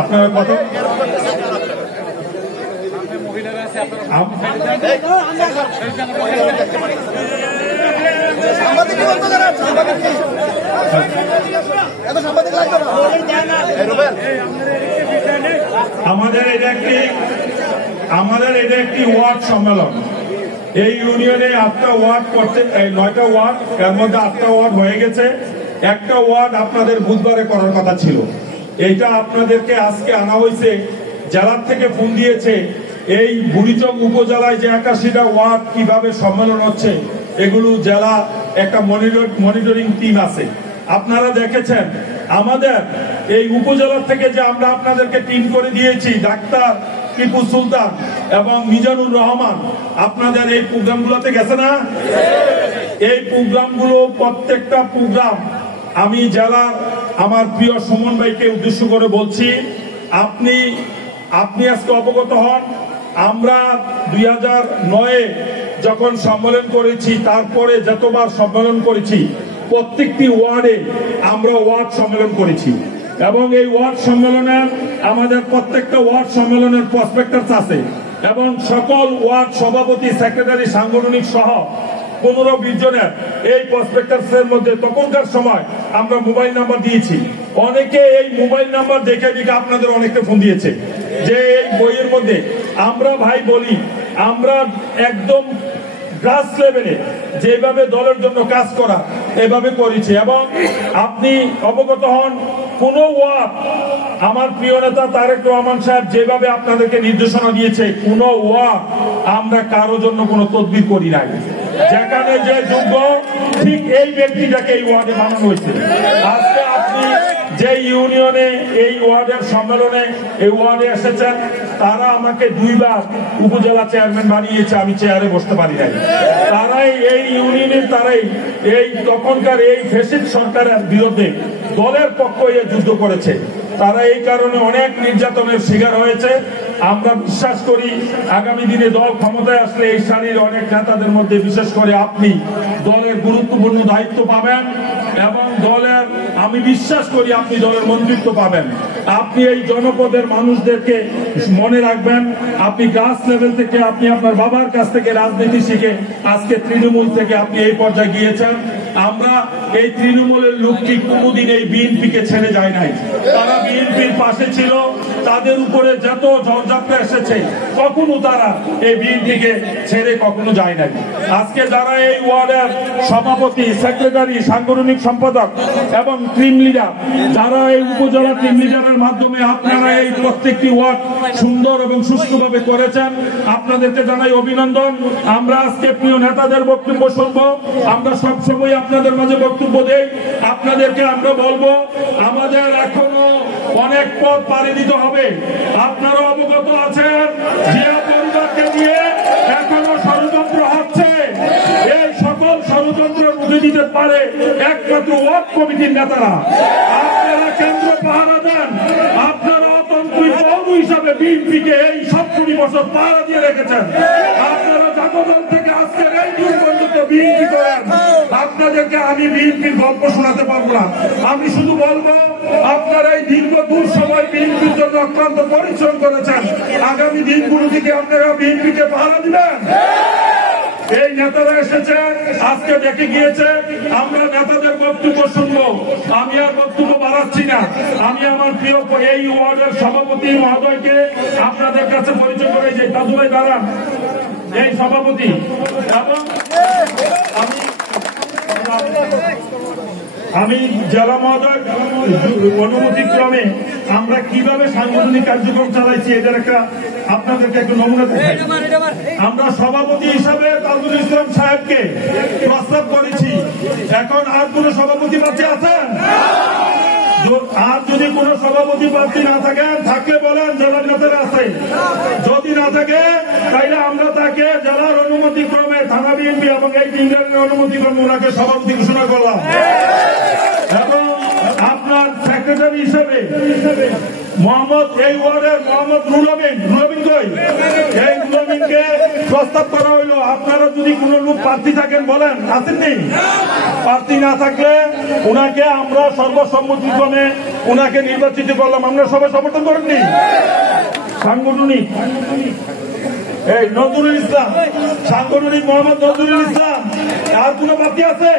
আপনারা কত আমাদের এটা একটি ওয়ার্ড সম্মেলন। এই ইউনিয়নে 8টা ওয়ার্ড করতে 9টা ওয়ার্ড, এর মধ্যে 8টা ওয়ার্ড হয়ে গেছে। একটা ওয়ার্ড আপনাদের বুধবারে করার কথা ছিল। এইটা আপনাদেরকে আজকে আনা হয়েছে। জেলার থেকে ফোন দিয়েছে এই বুড়িচং উপজেলায় যে 81টা ওয়ার্ড কিভাবে সম্মেলন হচ্ছে, এগুলো জেলা একটা মনিটরিং টিম আছে। আপনারা দেখেছেন আমাদের এই উপজেলা থেকে যে আমরা আপনাদেরকে টিম করে দিয়েছি, ডাক্তার টিপু সুলতান এবং মিজানুর রহমান, আপনাদের এই প্রোগ্রামগুলোতে গেছে না? এই প্রোগ্রামগুলো প্রত্যেকটা প্রোগ্রাম আমি জেলার আমার প্রিয় সুমন ভাইকে উদ্দেশ্য করে বলছি, আপনি আজকে অবগত হন। আমরা 2009-এ যখন সম্মেলন করেছি, তারপরে যতবার সম্মেলন করেছি প্রত্যেকটি ওয়ার্ডে আমরা ওয়ার্ড সম্মেলন করেছি এবং এই ওয়ার্ড সম্মেলনে আমাদের প্রত্যেকটা ওয়ার্ড সম্মেলনের প্রসপেক্টাস আছে এবং সকল ওয়ার্ড সভাপতি, সেক্রেটারি, সাংগঠনিক সহ 15-20 জনের এই প্রসপেক্টাসের মধ্যে তখনকার সময় আমরা মোবাইল নাম্বার দিয়েছি। অনেকে এই মোবাইল নাম্বার দেখে আপনাদের অনেকটা ফোন দিয়েছে যে এই বইয়ের মধ্যে আমরা ভাই বলি, আমরা একদম গ্রাস লেভেলে যেভাবে দলের জন্য কাজ করা এভাবে করেছি এবং আপনি অবগত হন, কোন ওয়ার্ড আমার প্রিয় নেতা তারেক রহমান সাহেব যেভাবে আপনাদেরকে নির্দেশনা দিয়েছে, কোন ওয়ার্ড আমরা কারো জন্য কোনো তদবির করি নাই। যেখানে যে যোগ্য ঠিক এই ব্যক্তিটাকে এই ওয়ার্ডে বানানো হয়েছে। আজকে আপনি যে ইউনিয়নে এই ওয়ার্ডের সম্মেলনে এই ওয়ার্ডে এসেছেন, তারা আমাকে 2 বার উপজেলা চেয়ারম্যান বানিয়েছে, আমি চেয়ারে বসতে পারি নাই। তারাই এই ইউনিয়নের এই তখনকার এই ফ্যাসিস্ট সরকারের বিরুদ্ধে দলের পক্ষ হয়ে যুদ্ধ করেছে। তারা এই কারণে অনেক নির্যাতনের শিকার হয়েছে। আমরা বিশ্বাস করি আগামী দিনে দল ক্ষমতায় আসলে এই সারির অনেক নেতাদের মধ্যে বিশেষ করে আপনি দলের গুরুত্বপূর্ণ দায়িত্ব পাবেন এবং আমি বিশ্বাস করি আপনি দলের মন্ত্রিত্ব পাবেন। আপনি এই জনপদের মানুষদেরকে মনে রাখবেন। আপনি গ্রাস লেভেল থেকে, আপনি আপনার বাবার কাছ থেকে রাজনীতি শিখে আজকে তৃণমূল থেকে আপনি এই পর্যায়ে গিয়েছেন। আমরা এই তৃণমূলের লোকটি কোনোদিন এই বিএনপিকে ছেড়ে যায় নাই। তারা বিএনপির পাশে ছিল, তাদের উপরে যত ঝড়ঝাপটা এসেছে কখনো তারা এই বিএনপিকে ছেড়ে কখনো যায় নাই। আজকে যারা এই ওয়ার্ডের সভাপতি, সেক্রেটারি, সাংগঠনিক সম্পাদক এবং টিম লিডার, যারা এই উপজেলা টিম লিডারের মাধ্যমে আপনারা এই প্রত্যেকটি ওয়ার্ড সুন্দর এবং সুষ্ঠুভাবে করেছেন, আপনাদেরকে জানাই অভিনন্দন। আমরা আজকে প্রিয় নেতাদের বক্তব্য শুনবো। আমরা সবসময় আপনাদের মাঝে বক্তব্য দেই, আপনাদেরকে আমরা বলবো আমাদের এখনো অনেক পথ পাড়ি দিতে হবে। আপনারা অবগত আছেন যে পরিবারকে নিয়ে এখনো ষড়যন্ত্র হচ্ছে। এই সকল ষড়যন্ত্র রুখে দিতে পারে একমাত্র ওয়ার্ড কমিটির নেতারা। আপনারা কেন্দ্র পাহারা দেন, আপনারা অতন্ত্রী বন্ধু হিসাবে বিএনপিকে এই 70 বছর পাহারা দিয়ে রেখেছেন। আপনারা জাগদল থেকে আজকের এই দিন পর্যন্ত বিএনপি করেন। আপনাদেরকে আমি বিএনপির গল্প শোনাতে পারবো না। আমি শুধু বলবো আপনারা এই দীর্ঘ সময় বিএনপির জন্য অক্লান্ত পরিশ্রম করেছেন। আগামী দিনগুলো থেকে আপনারা বিএনপিকে পাহারা দিবেন। এই নেতারা এসেছে, আজকে দেখে গিয়েছে। আমরা নেতাদের বক্তব্য শুনবো। আমি আর বক্তব্য বাড়াচ্ছি না। আমি আমার প্রিয় এই ওয়ার্ডের সভাপতি মহোদয়কে আপনাদের কাছে পরিচয় করে যে দাদু ভাই দাঁড়ান, এই সভাপতি এবং আমি জেলা মহোদয় অনুমতিক্রমে আমরা কিভাবে সাংগঠনিক কার্যক্রম চালাইছি এটার একটা আপনাদেরকে একটু নমুনা দেখাই। আমরা সভাপতি হিসাবে তাজুল ইসলাম সাহেবকে প্রস্তাব করেছি। এখন আর কোন সভাপতি প্রার্থী আছেন? আর যদি কোন সভাপতি প্রার্থী না থাকেন, থাকলে বলেন জেলার নেতারা আছে। যদি না থাকে তাইলে আমরা তাকে জেলার অনুমতি ক্রমে থানা বিএনপি এবং এই তিনজনের অনুমতি ক্রমে ওনাকে সভাপতি ঘোষণা করলাম। এবং আপনার সেক্রেটারি হিসেবে মোহাম্মদ এই ওয়ার্ডের মোহাম্মদ নুরবিন কই, এই নুরবিনকে প্রস্তাব করা হইলো। আপনারা যদি কোন লোক প্রার্থী থাকেন বলেন, আছেন নি? প্রার্থী না থাকলে ওনাকে আমরা সর্বসম্মতিক্রমে ওনাকে নির্বাচিত করলাম, আমরা সবাই সমর্থন করেননি? সাংগঠনিক এই নজরুল ইসলাম, সাংগঠনিক মোহাম্মদ নজরুল ইসলাম, আর কোন প্রার্থী আছে?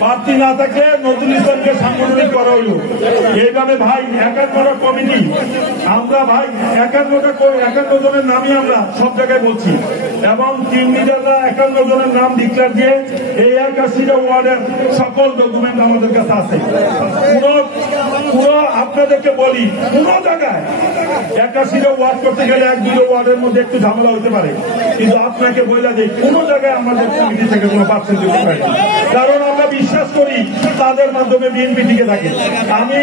প্রার্থী না থাকলে নজরুল ইসলামকে সাংগঠনিক করা হইল। এইভাবে ভাই 51টা কমিটি, আমরা ভাই 51 জনের নামই আমরা সব জায়গায় বলছি, এবং টিম লিডাররা 51 জনের নাম ডিক্লেয়ার দিয়ে এই 81টা ওয়ার্ডের সকল ডকুমেন্ট আমাদের কাছে আছে। পুরো আপনাদেরকে বলি, কোন জায়গায় 81টা ওয়ার্ড করতে গেলে 1-2 ওয়ার্ডের মধ্যে একটু ঝামেলা হতে পারে, কিন্তু আপনাকে বলে দেয় কোন জায়গায় আমাদের কমিটি থেকে কোনো পার্সেন্টেজ হয় না, কারণ আমরা বিশ্বাস করি তাদের মাধ্যমে বিএনপি টিকে থাকে। আমি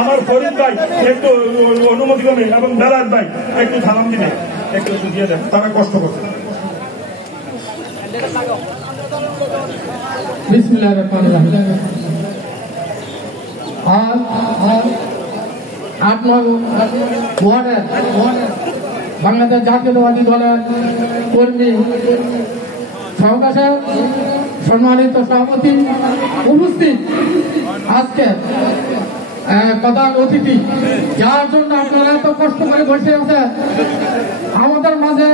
আমার ফরিদ ভাই একটু অনুমতি করেন এবং বেলাল ভাই একটু সালাম দিলে একটু দিয়ে দেন, তারা কষ্ট করছে। বিসমিল্লাহির রহমানির রহিম। আর 8 নং ওয়ার্ডের বাংলাদেশ জাতীয়তাবাদী দলের কর্মী সহকাশে সম্মানিত সভাপতি উপস্থিত, আজকে প্রধান অতিথি, যার জন্য আপনারা এত কষ্ট করে বসে আছে আমাদের মাঝে।